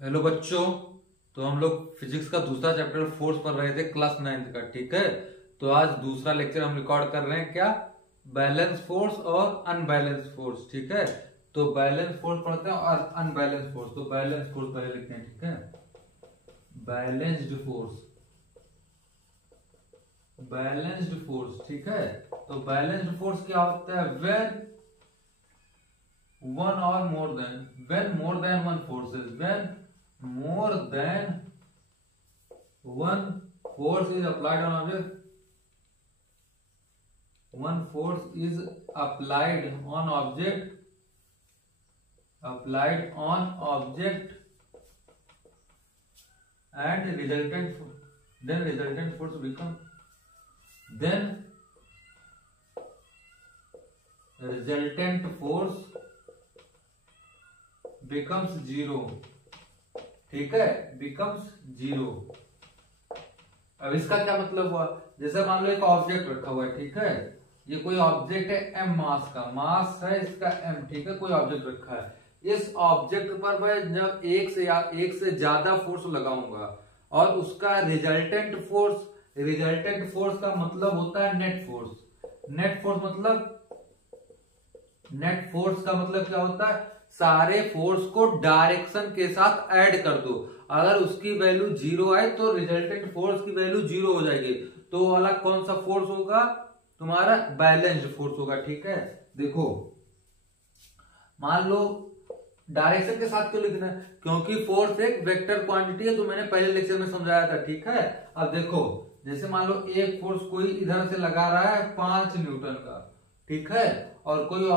Hello बच्चों। तो हम लोग फिजिक्स का दूसरा चैप्टर फोर्स पढ़ रहे थे क्लास 9th का। ठीक है, तो आज दूसरा लेक्चर हम रिकॉर्ड कर रहे हैं। क्या? बैलेंस फोर्स और अनबैलेंस फोर्स। ठीक है, तो बैलेंस फोर्स पढ़ते हैं और अनबैलेंस फोर्स। तो बैलेंस फोर्स पहले लिखते हैं। ठीक है, बैलेंस्ड फोर्स, बैलेंस्ड फोर्स। ठीक है, तो बैलेंस्ड फोर्स क्या होता है? one or more than when more than one forces when more than one force is applied on object, one force is applied on object and resultant force become then resultant force becomes zero। ठीक है, becomes zero। अब इसका क्या मतलब हुआ? जैसे मान लो एक ऑब्जेक्ट रखा हुआ है। ठीक है, ये कोई ऑब्जेक्ट है m मास का, मास है इसका m। ठीक है, कोई ऑब्जेक्ट रखा है। इस ऑब्जेक्ट पर मैं जब एक से ज्यादा फोर्स लगाऊंगा और उसका रिजल्टेंट फोर्स का मतलब होता है नेट फोर्स। नेट फोर्स का मतलब क्या होता है? सारे फोर्स को डायरेक्शन के साथ ऐड कर दो। अगर उसकी वैल्यू जीरो आए तो रिजल्टेंट फोर्स की वैल्यू जीरो हो जाएगी। तो वाला कौन सा फोर्स होगा? तुम्हारा बैलेंस्ड फोर्स होगा। ठीक है, देखो मान लो डायरेक्शन के साथ क्यों लिखना है? क्योंकि फोर्स एक वेक्टर क्वांटिटी है, तो मैंने पहले लेक्चर में समझाया था। ठीक है, अब देखो जैसे मान लो एक फोर्स कोई इधर से लगा रहा है 5 न्यूटन का। ठीक है, और कोई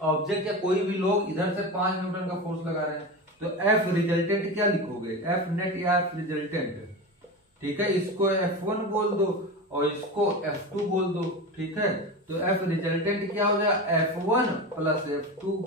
ऑब्जेक्ट या कोई भी लोग इधर से 5 न्यूटन का फोर्स लगा रहे हैं। तो एफ रिजल्टेंट क्या लिखोगे? एफ नेट या एफ रिजल्टेंट। ठीक है, इसको F1 बोल दो और इसको F2 बोल दो। ठीक है, तो एफ रिजल्टेंट क्या हो जाएगा? F1 plus F2।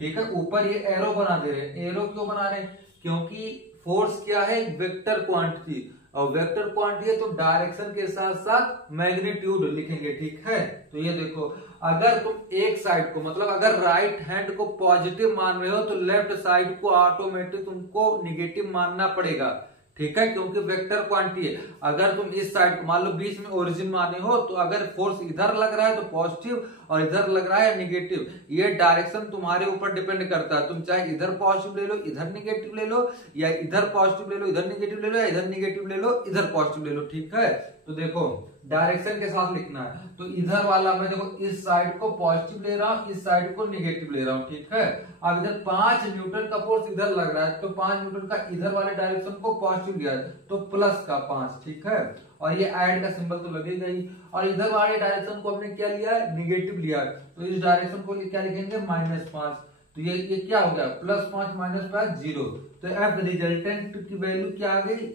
ठीक है, ऊपर ये एरो बना दे रहे हैं। एरो क्यों बना रहे हैं? क्योंकि फोर्स क्या है? वेक्टर क्वांटिटी, और वेक्टर क्वांटिटी है तो डायरेक्शन के साथ साथ मैग्नीट्यूड लिखेंगे। ठीक है, तो ये देखो अगर तुम एक साइड को मतलब अगर राइट हैंड को पॉजिटिव मान रहे हो तो लेफ्ट साइड को ऑटोमेटिक तुमको निगेटिव मानना पड़ेगा। ठीक है, क्योंकि वेक्टर क्वांटिटी है। अगर तुम इस साइड को मान लो बीच में ओरिजिन माने हो, तो अगर फोर्स इधर लग रहा है तो पॉजिटिव और इधर लग रहा है निगेटिव। ये डायरेक्शन तुम्हारे ऊपर डिपेंड करता है। तुम चाहे इधर पॉजिटिव ले लो इधर निगेटिव ले लो, या इधर पॉजिटिव ले लो इधर निगेटिव ले लो, या इधर निगेटिव ले लो इधर पॉजिटिव ले लो। ठीक है, तो देखो डायरेक्शन के साथ लिखना है। तो इधर वाला मैं देखो इस साइड को पॉजिटिव ले रहा हूं, इस साइड को निगेटिव ले रहा हूं। ठीक है, अब इधर 5 न्यूटन का फोर्स इधर लग रहा है, तो 5 न्यूटन का इधर वाले डायरेक्शन को पॉजिटिव लिया है तो प्लस का 5। ठीक है, और ये ऐड का सिंबल तो लगेगा ही। और इधर वाले डायरेक्शन को हमने क्या लिया है? निगेटिव लिया है, तो इस डायरेक्शन को क्या लिखेंगे? -5। तो ये क्या हो गया? +5 -5 0। तो एफ रिजल्टेंट की वैल्यू क्या आ गई?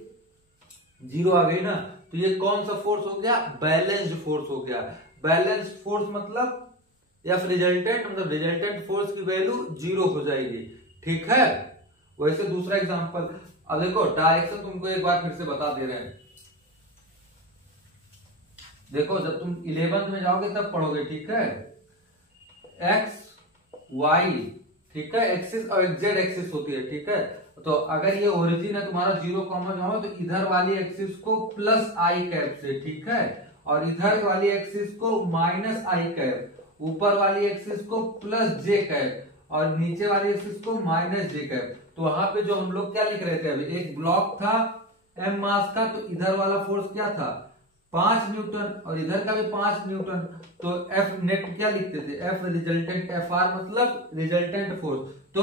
0 आ गई ना। तो ये कौन सा फोर्स हो गया? बैलेंस्ड फोर्स हो गया। बैलेंस्ड फोर्स मतलब एफ रिजल्टेंट मतलब रिजल्टेंट फोर्स की वैल्यू 0 हो जाएगी। ठीक है, वैसे दूसरा एग्जांपल अब देखो, डायरेक्शन तुमको एक बार फिर से बता दे रहे हैं। देखो जब तुम 11th में जाओगे तब पढ़ोगे। ठीक है, एक्स वाई, ठीक है, एक्सिस और जेड एक्सिस होती है। ठीक है, तो अगर ये ओरिजिन है तुम्हारा 0, जाओ तो इधर वाली एक्सिस को प्लस आई कैप से, ठीक है, और इधर वाली एक्सिस को माइनस आई कैप, ऊपर वाली एक्सिस को प्लस जे कैप और नीचे वाली एक्सिस को माइनस जे कैप। तो वहां पे जो हम लोग क्या लिख रहे थे अभी, एक ब्लॉक था m मास का, तो इधर वाला फोर्स क्या था? 5 न्यूटन और इधर का भी 5 न्यूटन। तो एफ नेट क्या लिखते थे? एफ रिजल्टेंट, एफ आर मतलब रिजल्टेंट फोर्स। तो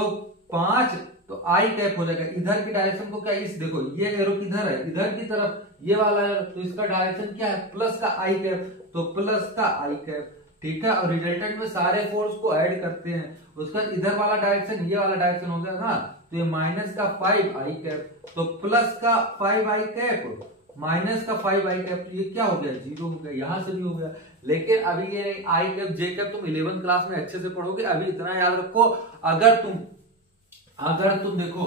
5 तो आई कैप हो जाएगा। इधर की डायरेक्शन को क्या, इस देखो ये एरो किधर है? इधर की तरफ, ये वाला है, तो इसका डायरेक्शन क्या है? प्लस का आई कैप, तो प्लस का आई कैप। ठीक है, और रिजल्टेंट में सारे फोर्स को ऐड करते हैं। उसका इधर वाला डायरेक्शन ये वाला डायरेक्शन हो गया ना, तो ये माइनस का 5 आई कैप, तो प्लस का 5 आई कैप माइनस का 5 आई कैप, तो ये क्या हो गया? 0 हो गया। यहां से भी हो गया। लेकिन अभी ये आई कैप जे कैप तुम 11th क्लास में अच्छे से पढ़ोगे। अभी इतना याद रखो, अगर तुम देखो,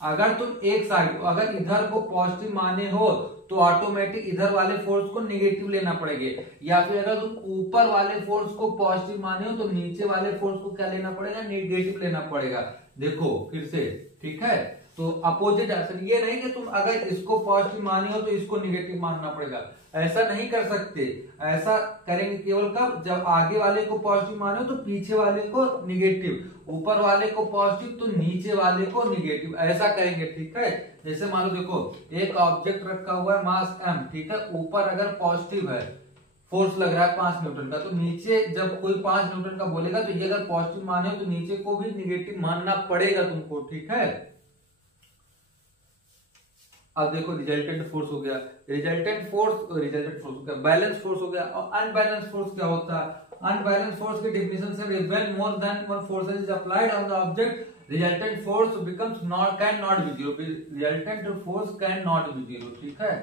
अगर तुम एक साइड को अगर इधर को पॉजिटिव माने हो तो ऑटोमेटिक इधर वाले फोर्स को निगेटिव लेना पड़ेगा, या फिर अगर तुम ऊपर वाले फोर्स को पॉजिटिव माने हो तो नीचे वाले फोर्स को क्या लेना पड़ेगा, नेगेटिव लेना पड़ेगा। देखो फिर से, ठीक है, तो अपोजिट आंसर, ये नहीं कि तुम अगर इसको पॉजिटिव माने हो तो इसको निगेटिव मानना पड़ेगा, ऐसा नहीं कर सकते। ऐसा करेंगे केवल कब, जब आगे वाले को पॉजिटिव माने तो पीछे वाले को निगेटिव, ऊपर वाले को पॉजिटिव तो नीचे वाले को निगेटिव, ऐसा करेंगे, ठीक है। जैसे मान लो देखो एक ऑब्जेक्ट रखा हुआ है मास m, ठीक है, ऊपर अगर पॉजिटिव है, फोर्स लग रहा है 5 न्यूटन का, तो नीचे जब कोई 5 न्यूटन का बोलेगा तो ये अगर पॉजिटिव माने तो नीचे को भी निगेटिव मानना पड़ेगा तुमको, ठीक है। अब देखो रिजल्टेंट फोर्स हो गया, रिजल्टेंट फोर्स हो गया, बैलेंस फोर्स हो गया, और अनबैलेंस फोर्स क्या होता है। अनबैलेंस फोर्स की डेफिनेशन से when more than one force is applied on the object resultant force becomes not can not be zero, resultant force can not be zero, ठीक है,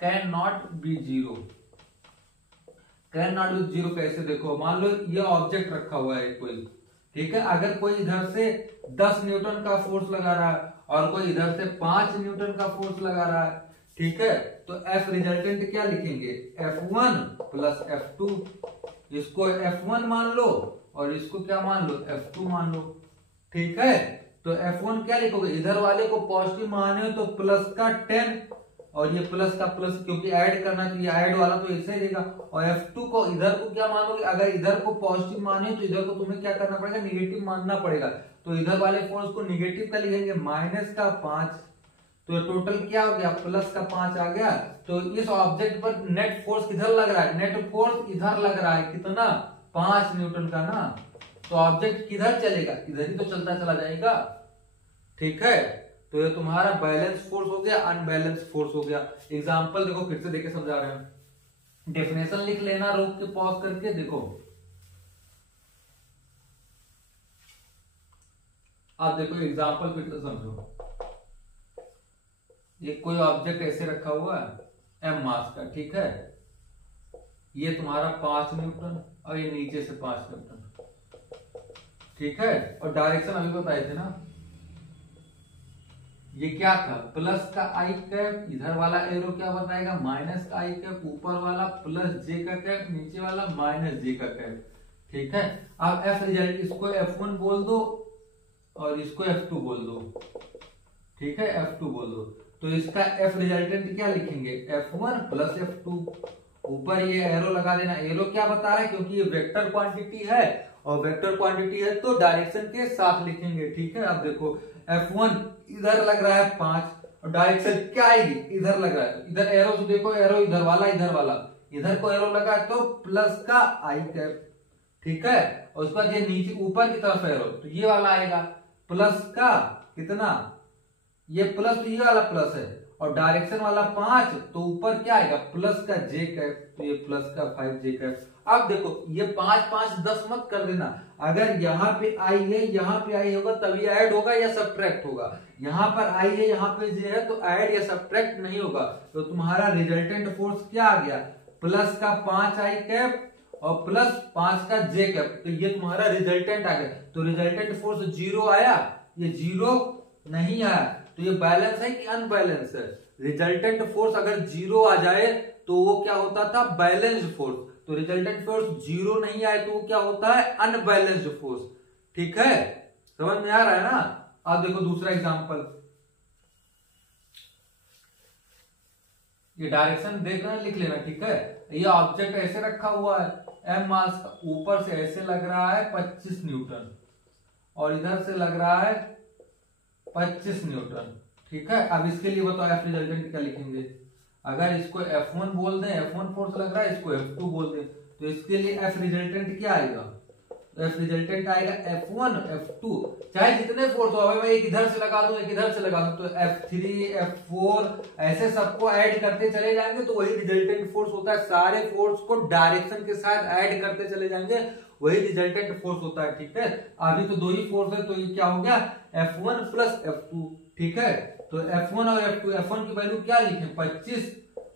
can not be zero. Can not be zero कैसे, देखो मान लो ये object रखा हुआ है कोई, ठीक है, अगर कोई इधर से 10 न्यूटन का फोर्स लगा रहा है और कोई इधर से 5 न्यूटन का फोर्स लगा रहा है, ठीक है, तो F रिजल्टेंट क्या लिखेंगे, F1 प्लस F2, इसको F1 मान लो और इसको क्या मान लो, F2 मान लो, ठीक है। तो F1 क्या लिखोगे, इधर वाले को पॉजिटिव माने हो तो प्लस का 10, और ये प्लस का प्लस क्योंकि ऐड करना चाहिए, ऐड वाला तो ऐसे ही रहेगा, और F2 को इधर को क्या मानोगे, अगर इधर को पॉजिटिव माने तो इधर को तुम्हें क्या करना पड़ेगा, निगेटिव मानना पड़ेगा, तो इधर वाले फोर्स को निगेटिव का लिखेंगे माइनस का 5, तो टोटल क्या हो गया, प्लस का 5 आ गया। तो इस ऑब्जेक्ट पर नेट फोर्स किधर लग रहा है, नेट फोर्स इधर लग रहा है, कितना, 5 न्यूटन का ना, तो ऑब्जेक्ट किधर चलेगा, इधर ही तो चलता चला जाएगा, ठीक है। तो ये तुम्हारा बैलेंस फोर्स हो गया, अनबैलेंस फोर्स हो गया। एग्जांपल देखो फिर से देके समझा रहे हैं, डेफिनेशन लिख लेना रोक के पॉज करके, देखो आप देखो एग्जांपल फिर से समझो। ये कोई ऑब्जेक्ट ऐसे रखा हुआ है m मास का, ठीक है, ये तुम्हारा 5 न्यूटन और ये नीचे से 5 न्यूटन, ठीक है, और डायरेक्शन अभी बताए थे ना, ये क्या था, प्लस का आई कैप, इधर वाला एरो क्या बताएगा, माइनस का आई कैप, ऊपर वाला प्लस जे का कैप, नीचे वाला माइनस जे का कैप, ठीक है। अब एफ रिजल्ट, इसको F1 बोल दो और इसको F2 बोल दो, ठीक है, F2 बोल दो, तो इसका F रिजल्टेंट क्या लिखेंगे, F1 प्लस F2, ऊपर ये एरो लगा देना, एरो क्या बता रहा है, क्योंकि ये वेक्टर क्वांटिटी है, और वेक्टर क्वांटिटी है तो डायरेक्शन के साथ लिखेंगे, ठीक है। अब देखो F1 इधर लग रहा है 5 और डायरेक्शन क्या आएगी, इधर लग रहा है, इधर एरो से देखो, एरो इधर वाला इधर को एरो लगा है तो प्लस का आई कैप, ठीक है, और उसके बाद ये नीचे ऊपर की तरफ एरो, तो ये वाला आएगा प्लस का कितना, ये प्लस, तो ये वाला प्लस है, और डायरेक्शन वाला 5, तो ऊपर क्या आएगा, प्लस का जे कैप, तो ये प्लस का 5 जे कैप। अब देखो ये 5 5 10 मत कर देना, अगर यहाँ पे आई है, यहाँ पे आई होगा तभी ऐड होगा या सब्ट्रैक्ट होगा, यहाँ पर आई है, यहाँ पे जे है, तो ऐड या सब्ट्रैक्ट नहीं होगा, तो तुम्हारा रिजल्टेंट फोर्स क्या आ गया, प्लस का 5 आई कैप और प्लस 5 का जे कैप, तो ये तुम्हारा रिजल्टेंट आ गया। तो रिजल्टेंट फोर्स 0 आया, ये 0 नहीं आया, तो ये बैलेंस है कि अनबैलेंस है, रिजल्टेंट फोर्स अगर 0 आ जाए तो वो क्या होता था, बैलेंस्ड फोर्स, तो रिजल्टेंट फोर्स 0 नहीं आए तो वो क्या होता है, अनबैलेंस्ड फोर्स, ठीक है, समझ में आ रहा है ना। अब देखो दूसरा एग्जांपल, ये डायरेक्शन देखना लिख लेना, ठीक है, ये ऑब्जेक्ट ऐसे रखा हुआ है m मास का, ऊपर से ऐसे लग रहा है 25 न्यूटन और इधर से लग रहा है 25 न्यूटन, ठीक है। अब इसके लिए बताओ F रिजल्टेंट क्या लिखेंगे, अगर इसको F1 बोल दें, F1 फोर्स लग रहा है, इसको F2 बोल दें, तो इसके लिए F रिजल्टेंट क्या आएगा, तो F रिजल्टेंट आएगा F1 F2, चाहे जितने फोर्स हो, मैं एक इधर से लगा दूं एक इधर से लगा दूं, तो F3 F4 ऐसे सबको ऐड करते चले जाएंगे तो वही रिजल्टेंट फोर्स होता है, सारे फोर्स को डायरेक्शन के साथ ऐड करते चले जाएंगे, वही रिजल्टेंट फोर्स होता है, ठीक है। अभी तो 2 ही फोर्स है, तो ये क्या हो गया, F1 प्लस F2, ठीक है। तो F1 और F2, F1 की वैल्यू क्या लिखें, 25,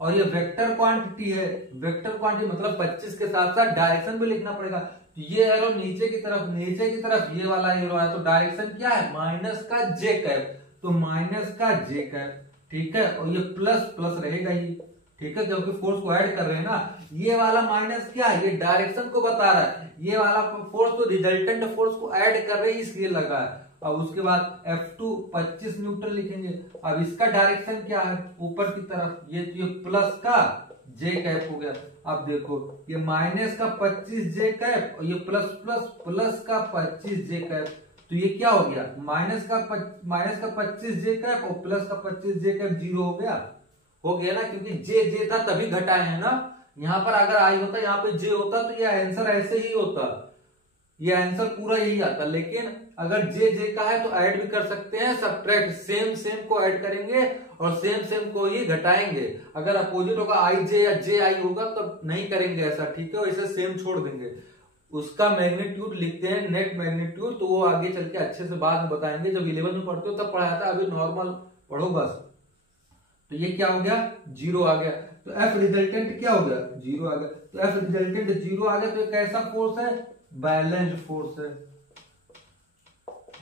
और ये वेक्टर क्वांटिटी है, वेक्टर क्वांटिटी मतलब 25 के साथ साथ डायरेक्शन भी लिखना पड़ेगा, तो ये एरो नीचे की तरफ ये वाला एरो है, तो डायरेक्शन क्या है, माइनस का जे कैप, तो माइनस का जे कैप, ठीक है, और ये प्लस प्लस रहेगा ही, ठीक है, क्योंकि फोर्स को ऐड कर रहे हैं ना। ये वाला माइनस क्या है, ये डायरेक्शन को बता रहा है, ये वाला फोर्स तो रिजल्टेंट फोर्स को ऐड कर रहे हैं इसलिए लगा है। अब उसके बाद F2 25 न्यूटन लिखेंगे। अब इसका डायरेक्शन क्या है, ऊपर की तरफ, ये प्लस का जे कैप हो गया। अब देखो ये माइनस का 25 जे कैप और ये प्लस प्लस प्लस का 25 जे कैप, तो ये क्या हो गया, माइनस का 25 जे कैप और प्लस का 25 जे कैप जीरो हो गया ना, क्योंकि जे जे था तभी घटाए हैं ना। यहाँ पर अगर आई होता, यहाँ पे जे होता तो ये आंसर ऐसे ही होता, ये आंसर पूरा यही आता। लेकिन अगर जे जे का है तो ऐड भी कर सकते हैं, सब्ट्रैक्ट सेम सेम को ऐड करेंगे और सेम सेम को ही घटाएंगे। अगर अपोजिट होगा आई जे या जे आई होगा तो नहीं करेंगे ऐसा, ठीक है, वैसे सेम छोड़ देंगे। उसका मैग्नीट्यूड लिखते हैं, नेट मैग्नीट्यूड, तो वो आगे चल के अच्छे से बाद में बताएंगे, जब 11 में पढ़ते हो तब पढ़ाया था, अभी नॉर्मल पढ़ो बस। तो ये क्या हो गया, जीरो आ गया। तो एफ रिजल्टेंट क्या हो गया, जीरो आ गया। तो एफ रिजल्टेंट जीरो आ गया, तो कैसा फोर्स है, बैलेंस्ड फोर्स है,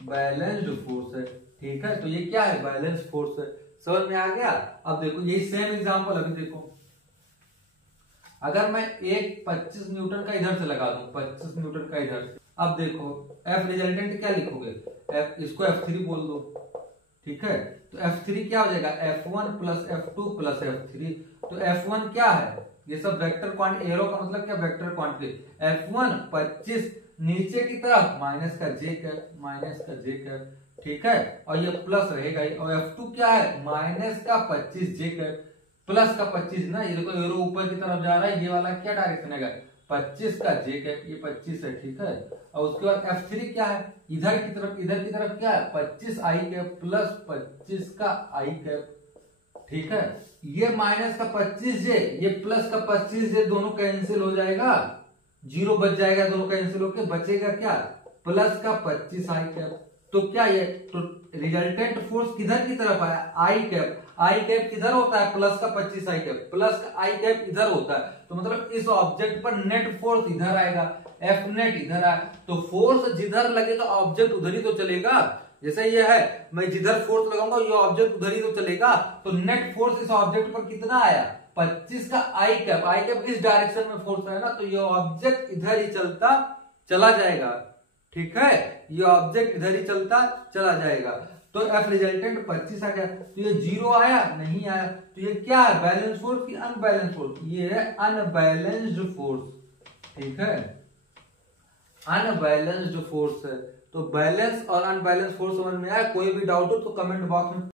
बैलेंस्ड फोर्स है, ठीक है। तो ये क्या है, बैलेंस्ड फोर्स है, समझ में आ गया। अब देखो यही सेम एग्जांपल, अभी देखो अगर मैं एक 25 न्यूटन का इधर से लगा दूं, 25 न्यूटन का इधर से, अब देखो एफ रिजल्टेंट क्या लिखोगे, एफ, इसको F3 बोल दो, ठीक है। तो F3 क्या हो जाएगा, F1 plus F2 plus F3। तो F1 क्या है, ये सब वेक्टर क्वांटिटी, एरो का मतलब क्या, वेक्टर क्वांटिटी। F1 25 नीचे की तरफ माइनस का जे कैप, माइनस का जे कैप, ठीक है, और ये प्लस रहेगा ही। और F2 क्या है, माइनस का 25 जे कैप प्लस का 25 ना, ये देखो एरो ऊपर की तरफ जा रहा है, ये वाला क्या डायरेक्शन है, 25 का जे कैप, ये 25 है, ठीक है। और उसके बाद F3 क्या है, इधर की तरफ क्या है, 25 आई कैप प्लस 25 का आई कैप, ठीक है। ये माइनस का 25 जे, ये प्लस का 25 जे, दोनों कैंसिल हो जाएगा, जीरो बच जाएगा, दोनों कैंसिल होके बचेगा क्या, प्लस का 25 आई कैप। तो क्या ये, तो रिजल्टेंट फोर्स किधर की तरफ आया, आई कैप। आई कैप किधर होता है, प्लस का 25 आई कैप, प्लस का आई कैप इधर होता है। तो मतलब इस ऑब्जेक्ट पर नेट फोर्स इधर आएगा, एफ नेट इधर आए, तो फोर्स जिधर लगेगा ऑब्जेक्ट उधर ही तो चलेगा। जैसे ये है, मैं जिधर फोर्स लगाऊंगा ये ऑब्जेक्ट उधर ही तो चलेगा। तो नेट फोर्स इस ऑब्जेक्ट पर कितना आया, 25 का आई कैप, आई कैप इस डायरेक्शन में फोर्स है ना, तो ये ऑब्जेक्ट इधर ही चलता चला जाएगा, ठीक है, ये ऑब्जेक्ट इधर ही चलता चला जाएगा। तो एफ रिजल्टेंट 25 आ गया। तो ये जीरो आया, नहीं आया, तो ये क्या है, बैलेंस फोर्स की अनबैलेंस फोर्स, ये है अनबैलेंस्ड फोर्स, ठीक है, अनबैलेंस्ड फोर्स है। तो बैलेंस और अनबैलेंस फोर्स समझ में आया, कोई भी डाउट हो तो कमेंट बॉक्स में